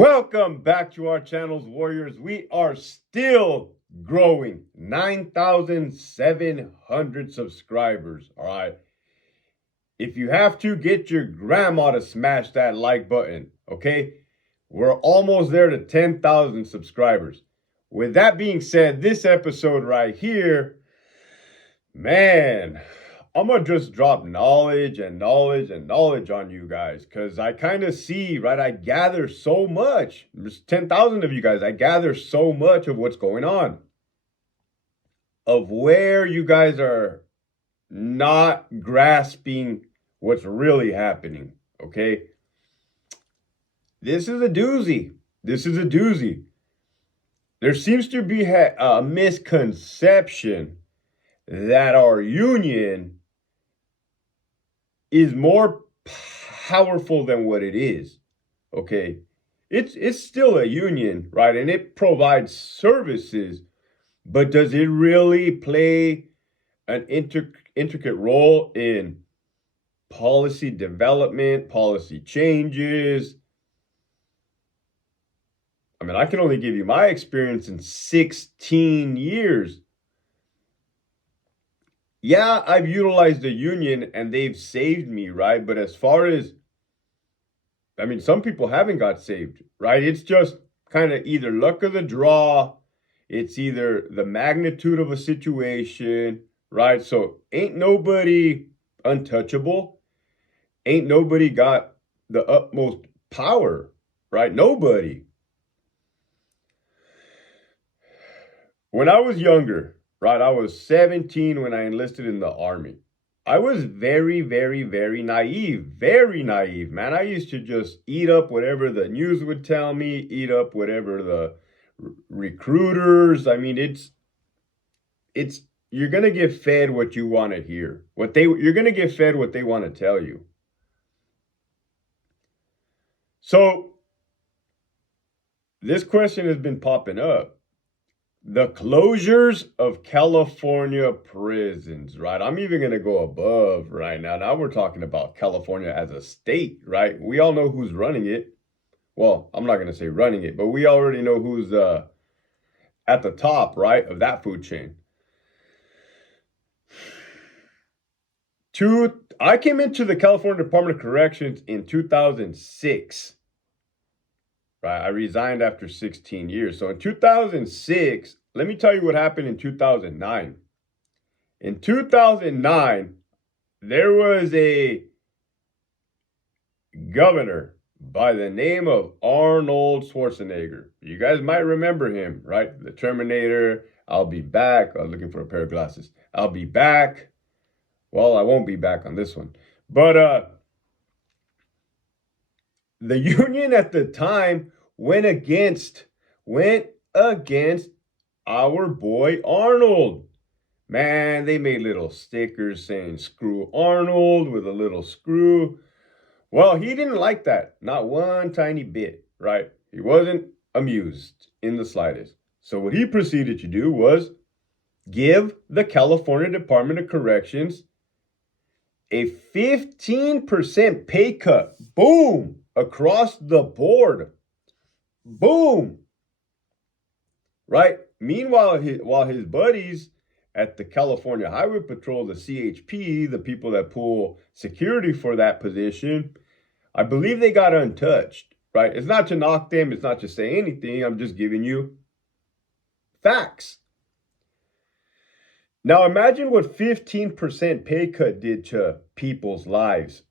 Welcome back to our channels, Warriors. We are still growing 9,700 subscribers. All right. If you have to, get your grandma to smash that like button. Okay. We're almost there to 10,000 subscribers. With that being said, this episode right here, man, I'm going to just drop knowledge on you guys because I kind of see, right? I gather so much. There's 10,000 of you guys. I gather so much of what's going on, of where you guys are not grasping what's really happening, okay? This is a doozy. This is a doozy. There seems to be a misconception that our union is more powerful than what it is. Okay. It's still a union, right? And it provides services, but does it really play an intricate role in policy development, policy changes? I mean, I can only give you my experience in 16 years. Yeah, I've utilized the union and they've saved me, right? But as far as, I mean, some people haven't got saved, right? It's just kind of either luck of the draw, it's either the magnitude of a situation, right? So ain't nobody untouchable, ain't nobody got the utmost power, right? Nobody. When I was younger, right, I was 17 when I enlisted in the Army. I was very, very naive, man. I used to just eat up whatever the news would tell me, eat up whatever the recruiters. I mean, it's you're gonna get fed what you want to hear. You're gonna get fed what they want to tell you. So this question has been popping up. The closures of California prisons, right? I'm even going to go above right now. Now we're talking about California as a state, right? We all know who's running it. Well, I'm not going to say running it, but we already know who's at the top, right, of that food chain. I came into the California Department of Corrections in 2006. Right, I resigned after 16 years. So in 2006, let me tell you what happened in 2009. In 2009, there was a governor by the name of Arnold Schwarzenegger. You guys might remember him, right? The Terminator. I'll be back. I was looking for a pair of glasses. I'll be back. Well, I won't be back on this one. But the union at the time went against our boy Arnold. Man, they made little stickers saying "Screw Arnold" with a little screw. Well, he didn't like that, not one tiny bit, right? He wasn't amused in the slightest. So what he proceeded to do was give the California Department of Corrections a 15% pay cut. Boom! Across the board. Boom! Right? Meanwhile, while his buddies at the California Highway Patrol, the CHP, the people that pull security for that position, I believe they got untouched, right? It's not to knock them. It's not to say anything. I'm just giving you facts. Now imagine what 15% pay cut did to people's lives.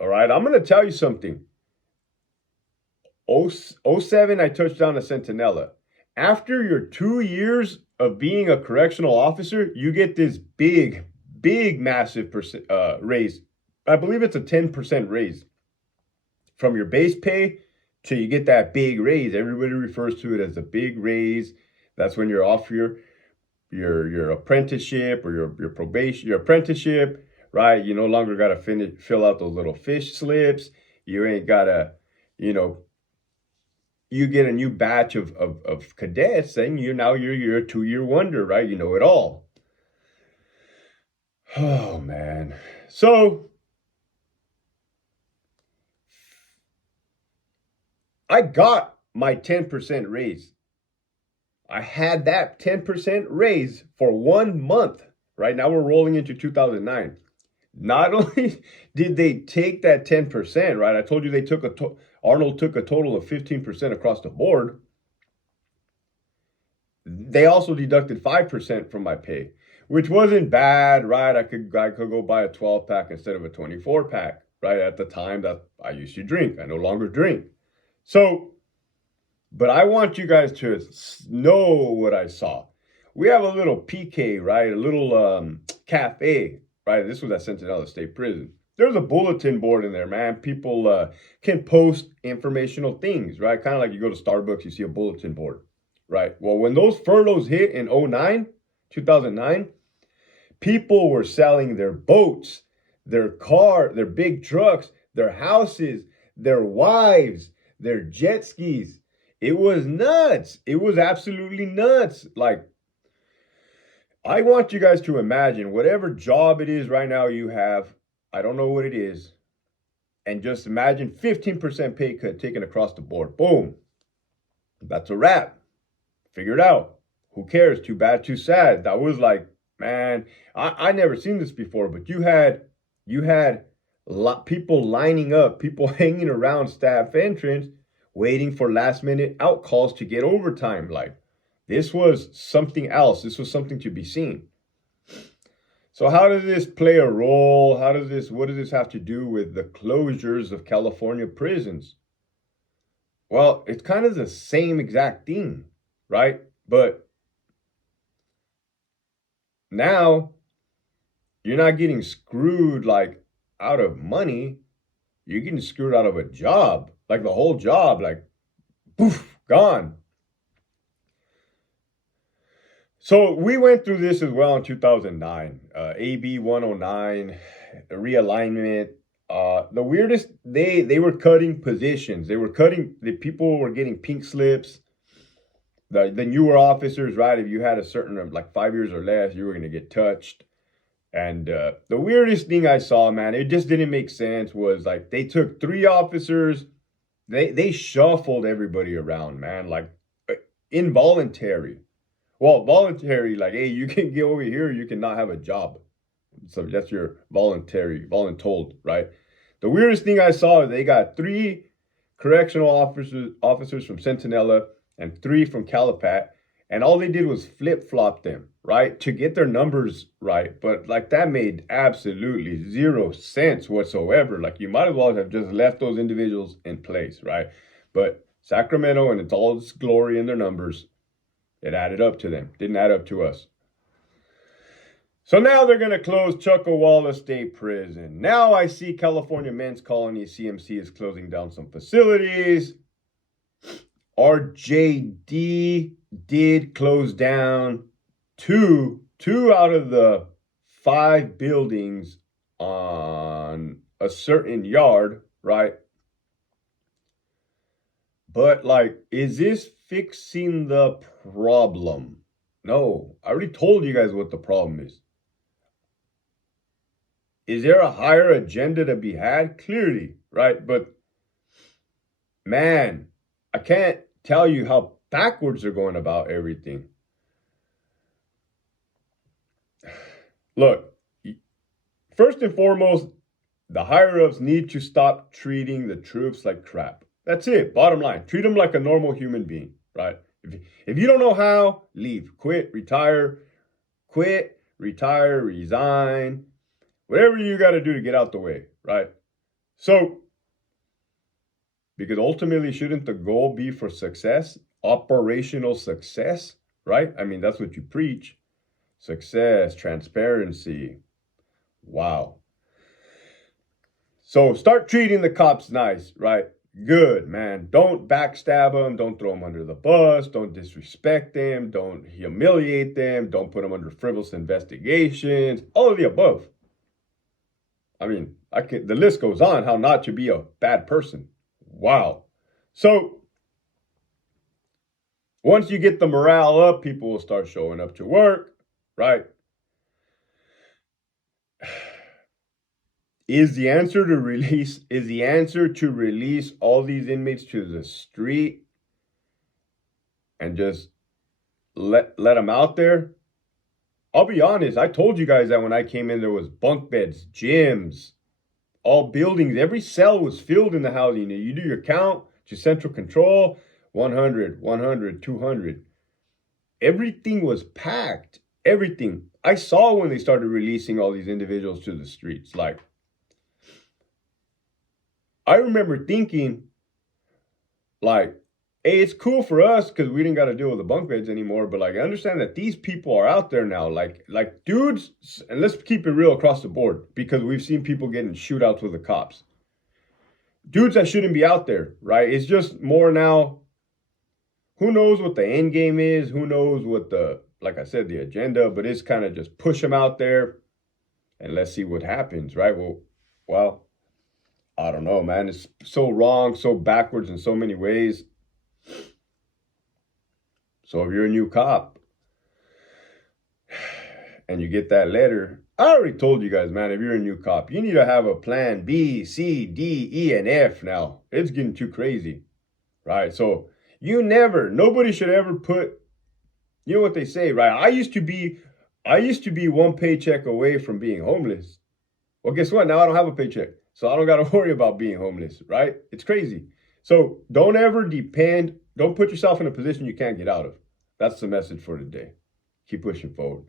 All right, I'm going to tell you something. 07, I touched down to Centinela. After your 2 years of being a correctional officer, you get this big, massive raise. I believe it's a 10% raise. From your base pay to you get that big raise. Everybody refers to it as a big raise. That's when you're off your apprenticeship or your probation, your apprenticeship, right? You no longer got to fill out those little fish slips. You ain't got to, you get a new batch of cadets and you're a 2-year wonder, right? You know it all. Oh, man. So I got my 10% raise. I had that 10% raise for 1 month. Right now we're rolling into 2009. Not only did they take that 10%, right? I told you they took Arnold took a total of 15% across the board. They also deducted 5% from my pay, which wasn't bad, right? I could go buy a 12 pack instead of a 24 pack, right? At the time that I used to drink. I no longer drink. So, but I want you guys to know what I saw. We have a little PK, right? A little cafe, right? This was at Centinela State Prison. There's a bulletin board in there, man. People can post informational things, right? Kind of like you go to Starbucks, you see a bulletin board, right? Well, when those furloughs hit in 2009, people were selling their boats, their big trucks, their houses, their wives, their jet skis. It was nuts. It was absolutely nuts. Like, I want you guys to imagine whatever job it is right now you have. I don't know what it is. And just imagine 15% pay cut taken across the board. Boom. That's a wrap. Figure it out. Who cares? Too bad, too sad. That was like, man, I never seen this before, but you had people lining up, people hanging around staff entrance, waiting for last minute out calls to get overtime. Like, this was something else. This was something to be seen. So how does this play a role? What does this have to do with the closures of California prisons? Well, it's kind of the same exact thing, right? But now you're not getting screwed like out of money. You're getting screwed out of a job, like the whole job, like poof, gone. So we went through this as well in 2009. AB 109, realignment. The weirdest, they were cutting positions. They were cutting, the people were getting pink slips. The newer officers, right? If you had a certain, like 5 years or less, you were going to get touched. And the weirdest thing I saw, man, it just didn't make sense, was like they took 3 officers, they shuffled everybody around, man, like involuntary. Well, voluntary, like, hey, you can get over here, you cannot have a job. So that's your voluntold, right? The weirdest thing I saw is they got 3 correctional officers from Centinela and 3 from Calipat, and all they did was flip-flop them, right, to get their numbers right. But like, that made absolutely 0 sense whatsoever. Like, you might as well have just left those individuals in place, right? But Sacramento, and it's all its glory in their numbers, it added up to them. Didn't add up to us. So now they're going to close Chuckawalla State Prison. Now I see California Men's Colony, CMC, is closing down some facilities. RJD did close down two out of the 5 buildings on a certain yard, right? But like, is this fixing the problem? No, I already told you guys what the problem is. Is there a higher agenda to be had? Clearly, right? But man, I can't tell you how backwards they're going about everything. Look, first and foremost, the higher-ups need to stop treating the troops like crap. That's it. Bottom line. Treat them like a normal human being, right? If you don't know how, leave. Quit, retire, resign. Whatever you got to do to get out the way, right? So, because ultimately, shouldn't the goal be for success? Operational success, right? I mean, that's what you preach. Success, transparency. Wow. So start treating the cops nice, right? Good, man. Don't backstab them. Don't throw them under the bus. Don't disrespect them. Don't humiliate them. Don't put them under frivolous investigations. All of the above. I mean, the list goes on how not to be a bad person. Wow. So once you get the morale up, people will start showing up to work, right? Is the answer to release all these inmates to the street? and just let them out there. I'll be honest, I told you guys that when I came in, there was bunk beds, gyms, all buildings. Every cell was filled in the housing. You do your count, your central control, 100, 100, 200. Everything was packed. Everything. I saw when they started releasing all these individuals to the streets. Like, I remember thinking, like, hey, it's cool for us because we didn't got to deal with the bunk beds anymore. But like, I understand that these people are out there now, like dudes. And let's keep it real across the board, because we've seen people getting shootouts with the cops. Dudes that shouldn't be out there, right? It's just more now. Who knows what the end game is? Who knows what the, like I said, the agenda? But it's kind of just push them out there and let's see what happens, right? Well, I don't know, man. It's so wrong, so backwards in so many ways. So if you're a new cop and you get that letter, I already told you guys, man, if you're a new cop, you need to have a plan B, C, D, E, and F now. It's getting too crazy, right? So nobody should ever put, you know what they say, right? I used to be one paycheck away from being homeless. Well, guess what? Now I don't have a paycheck. So I don't got to worry about being homeless, right? It's crazy. So don't put yourself in a position you can't get out of. That's the message for today. Keep pushing forward.